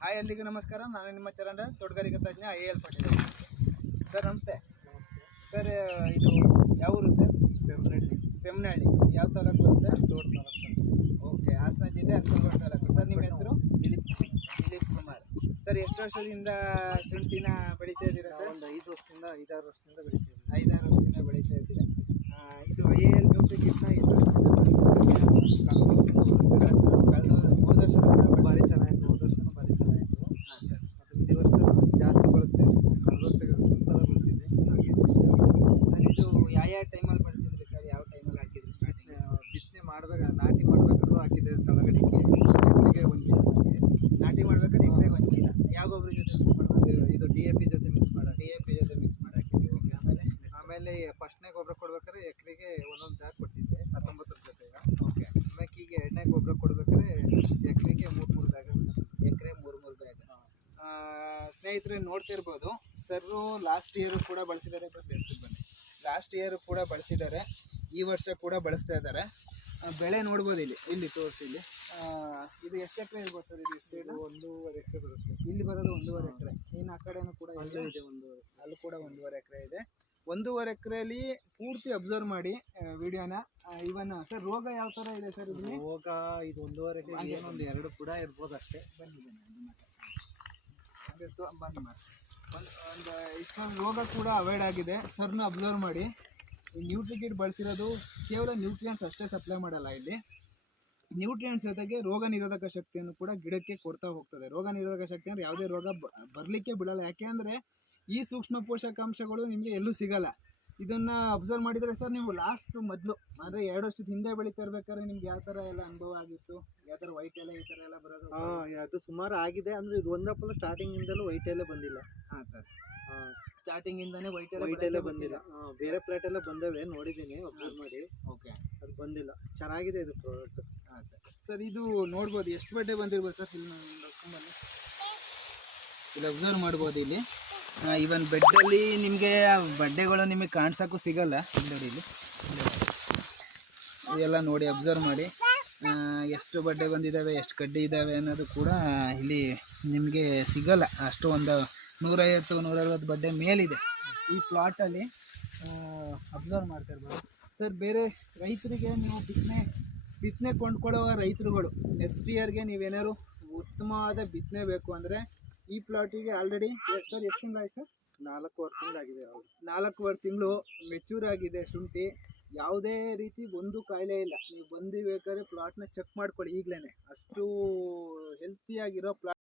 Hi ಎಲ್ಲಿಗೂ ನಮಸ್ಕಾರ. ನಾನು ನಿಮ್ಮ ಚರಂಡ ತೋಟಗಾರಿಕಾ ತಜ್ಞ IAL ಪಾಟೀಲ್. ಸರ್ ನಮಸ್ತೆ. ಸರ್ ಇದು ಯಾವ ಊರು ಸರ್? ಪೆಮ್ನಹಳ್ಳಿ. ಯಾವ ತಾಲೂಕು ಬರುತ್ತೆ? ತೋಟ ತಾಲೂಕು. ಓಕೆ, ಹಾಸನ ಜಿಲ್ಲೆ ಅಕ್ಕಲಕೋಟ ತಾಲೂಕು. ಸರ್ ನಿಮ್ಮ ಹೆಸರು? ದಿಲೀಪ್ ಕುಮಾರ್. ಸರ್ ಎಷ್ಟು ವರ್ಷದಿಂದ ಶುಂಠಿನ ಬೆಳೀತಾ ಇದ್ದೀರಾ ಸರ್? ಒಂದು 5 ವರ್ಷದಿಂದ 5-6 ವರ್ಷದಿಂದ ಬೆಳಿತೀವಿ. 5-6 ವರ್ಷದಿಂದ ಬೆಳೀತಾ ಇದ್ದೀರಾ. ಇದು IAL ನ್ಯೂಟ್ರಿಕಿಟ್ನ ಎಷ್ಟು ವರ್ಷದಿಂದ ಹೋದ ವರ್ಷ ಭಾರಿ ಚೆನ್ನಾಗಿತ್ತು. ಹೋದ ವರ್ಷನೂ ಭಾರಿ ಚೆನ್ನಾಗಿತ್ತು. ಹಾಂ ಸರ್. ಮತ್ತು ಈ ವರ್ಷ ಜಾಸ್ತಿ ಬಳಸ್ತೀವಿ. ಕಳೆದ ವರ್ಷ ತುಂಬ ಬಳಸ್ತಿದ್ದೆ. ಸರ್ ಇದು ಯಾವ ಟೈಮಲ್ಲಿ ಬಳಸಿದ್ರಿ ಸರ್? ಯಾವ ಟೈಮಲ್ಲಿ ಹಾಕಿದ್ರಿ ಸ್ಟಾರ್ಟಿಂಗ್? ಬಿತ್ತನೆ ಮಾಡ್ಬೇಕು, ನಾಟಿ ಮಾಡ್ಬೇಕಾದ್ರೂ ಹಾಕಿದ್ದೆ. ತಳಗಡಿಗೆ ಎಕರೆಗೆ ಒಂದು ಚೀಲ. ನಾಟಿ ಮಾಡ್ಬೇಕಾದ್ರೆ ಎಕರೆಗೆ ಒಂದು ಚೀಲ. ಯಾವ ಗೊಬ್ಬರ ಜೊತೆ ಮಿಕ್ಸ್ ಮಾಡ್ಬೇಕು? ಇದು DAP ಜೊತೆ ಮಿಕ್ಸ್ ಮಾಡಿ DAP ಜೊತೆ ಮಿಕ್ಸ್ ಮಾಡಿ ಹಾಕಿದ್ವಿ. ಓಕೆ, ಆಮೇಲೆ ಫಸ್ಟ್ನೇ ಗೊಬ್ಬರ ಕೊಡ್ಬೇಕಾದ್ರೆ ಎಕರೆಗೆ ಒಂದೊಂದು ಬ್ಯಾಗ್ ಕೊಟ್ಟಿದ್ದೆ 19 ಜೊತೆಗೆ. ಓಕೆ. ಆಮೇಲೆ ಈಗ ಎರಡನೇ ಗೊಬ್ಬರ ಕೊಡ್ಬೇಕಾದ್ರೆ ಎಕರೆಗೆ 3 ಬ್ಯಾಗ್. ಎಕರೆ 3 ಬ್ಯಾಗ್. ಸ್ನೇಹಿತರೆ ನೋಡ್ತಿರ್ಬೋದು, ಸರ್ರು ಲಾಸ್ಟ್ ಇಯರ್ ಕೂಡ ಬಳಸಿದ್ದಾರೆ. ಬನ್ನಿ, ಲಾಸ್ಟ್ ಇಯರ್ ಕೂಡ ಬಳಸಿದ್ದಾರೆ, ಈ ವರ್ಷ ಕೂಡ ಬಳಸ್ತಾ ಇದ್ದಾರೆ. ಬೆಳೆ ನೋಡ್ಬೋದು, ಇಲ್ಲಿ ತೋರಿಸಿ. ಇದು ಎಷ್ಟು ಎಕರೆ ಇರ್ಬೋದು ಸರ್? ಇದು 1.5 ಎಕರೆ ಬರುತ್ತೆ. ಇಲ್ಲಿ ಬರೋದು 1.5 ಎಕರೆ. ಇನ್ನು ಆ ಕಡೆನೂ ಕೂಡ ಅಲ್ಲೂ ಇದೆ ಒಂದು. ಅಲ್ಲಿ ಕೂಡ 1.5 ಎಕರೆ ಇದೆ. 1.5 ಎಕರೆಯಲ್ಲಿ ಪೂರ್ತಿ ಅಬ್ಸರ್ವ್ ಮಾಡಿ ವಿಡಿಯೋನ. ಇವನ್ ಸರ್ ರೋಗ ಯಾವ ಥರ ಇದೆ ಸರ್? ಇಲ್ಲಿ ರೋಗ ಇದು 1.5 ಎಕರೆ ಏನೊಂದು 2 ಕೂಡ ಇರ್ಬೋದು ಅಷ್ಟೇ. ಬನ್ನಿ ಮಾಡಿ ಒಂದು ಇಷ್ಟೊಂದು ರೋಗ ಕೂಡ ಅವಾಯ್ಡ್ ಆಗಿದೆ. ಸರ್ನ ಅಬ್ಸರ್ವ್ ಮಾಡಿ. ಈ ನ್ಯೂಟ್ರಿಕಿಟ್ ಬಳಸಿರೋದು ಕೇವಲ ನ್ಯೂಟ್ರಿಯೆಂಟ್ಸ್ ಅಷ್ಟೇ ಸಪ್ಲೈ ಮಾಡಲ್ಲ. ಇಲ್ಲಿ ನ್ಯೂಟ್ರಿಯೆಂಟ್ಸ್ ಜೊತೆಗೆ ರೋಗ ನಿರೋಧಕ ಶಕ್ತಿಯನ್ನು ಕೂಡ ಗಿಡಕ್ಕೆ ಕೊಡ್ತಾ ಹೋಗ್ತದೆ. ರೋಗ ನಿರೋಧಕ ಶಕ್ತಿ ಅಂದರೆ ಯಾವುದೇ ರೋಗ ಬರಲಿಕ್ಕೆ ಬಿಡಲ್ಲ. ಯಾಕೆ ಅಂದರೆ ಈ ಸೂಕ್ಷ್ಮ ಪೋಷಕಾಂಶಗಳು ನಿಮಗೆ ಎಲ್ಲೂ ಸಿಗಲ್ಲ. ಇದನ್ನು ಅಬ್ಸರ್ವ್ ಮಾಡಿದರೆ ಸರ್, ನೀವು ಮೊದಲು ಅಂದರೆ 2 ವರ್ಷದ ಹಿಂದೆ ಬೆಳೀತಾ ಇರ್ಬೇಕಾದ್ರೆ ನಿಮ್ಗೆ ಯಾವ ಥರ ಎಲ್ಲ ಅನುಭವ ಆಗಿತ್ತು? ಯಾವ ಥರ ವೈಟ್ ಎಲೆ ಈ ಥರ ಎಲ್ಲ ಬರೋದು? ಅದು ಸುಮಾರು ಆಗಿದೆ. ಅಂದರೆ ಇದು ಒಂದಪ್ಪಲ್ಲ ಸ್ಟಾರ್ಟಿಂಗಿಂದಲೂ ವೈಟ್ ಎಲೆ ಬಂದಿಲ್ಲ. ಹಾಂ ಸರ್, ಸ್ಟಾರ್ಟಿಂಗಿಂದನೇ ವೈಟ್ ಎಲೆ ಬಂದಿಲ್ಲ. ಬೇರೆ ಪ್ಲೇಟ್ ಎಲ್ಲ ಬಂದವೆ, ನೋಡಿದ್ದೀನಿ ಅಬ್ಸರ್ವ್ ಮಾಡಿ. ಓಕೆ, ಅದು ಬಂದಿಲ್ಲ. ಚೆನ್ನಾಗಿದೆ ಇದು ಪ್ರಾಡಕ್ಟ್. ಹಾಂ ಸರ್. ಸರ್ ಇದು ನೋಡ್ಬೋದು, ಎಷ್ಟು ಬಡ್ಡೆ ಬಂದಿರ್ಬೋದು ಸರ್? ಇಲ್ಲಿ ಅಬ್ಸರ್ವ್ ಮಾಡ್ಬೋದು. ಇಲ್ಲಿ ಇವನ್ ಬೆಡ್ಡಲ್ಲಿ ನಿಮಗೆ ಬಡ್ಡೆಗಳು ನಿಮಗೆ ಕಾಣಿಸೋಕ್ಕೂ ಸಿಗಲ್ಲ. ಇಲ್ಲಿ ಇದೆಲ್ಲ ನೋಡಿ, ಅಬ್ಸರ್ವ್ ಮಾಡಿ ಎಷ್ಟು ಬಡ್ಡೆ ಬಂದಿದ್ದಾವೆ, ಎಷ್ಟು ಕಡ್ಡಿ ಇದ್ದಾವೆ ಅನ್ನೋದು ಕೂಡ ಇಲ್ಲಿ ನಿಮಗೆ ಸಿಗಲ್ಲ. ಅಷ್ಟು ಒಂದು 150-160 ಬಡ್ಡೆ ಮೇಲಿದೆ ಈ ಪ್ಲಾಟಲ್ಲಿ. ಅಬ್ಸರ್ವ್ ಮಾಡ್ತಾ ಇರ್ಬೋದು ಸರ್. ಬೇರೆ ರೈತರಿಗೆ ನೀವು ಬಿತ್ತನೆ ಕೊಂಡ್ಕೊಳ್ಳುವ ರೈತರುಗಳು ನೆಕ್ಸ್ಟ್ ಇಯರ್ಗೆ ನೀವೇನಾದ್ರು ಉತ್ತಮವಾದ ಬಿತ್ತನೆ ಬೇಕು ಅಂದರೆ ಈ ಪ್ಲಾಟಿಗೆ ಆಲ್ರೆಡಿ ಸರ್ ಎಷ್ಟು ತಿಂಗಳಾಯ್ತು ಸರ್? 4 ತಿಂಗಳಾಗಿದೆ. 4 ತಿಂಗಳು ಮೆಚೂರ್ ಆಗಿದೆ ಶುಂಠಿ. ಯಾವುದೇ ರೀತಿ ಒಂದು ಕಾಯಿಲೆ ಇಲ್ಲ. ನೀವು ಬಂದು ಬೇಕಾದ್ರೆ ಪ್ಲಾಟ್ನ ಚೆಕ್ ಮಾಡ್ಕೊಳ್ಳಿ ಈಗಲೇ. ಅಷ್ಟು ಹೆಲ್ತಿಯಾಗಿರೋ ಪ್ಲಾಟ್.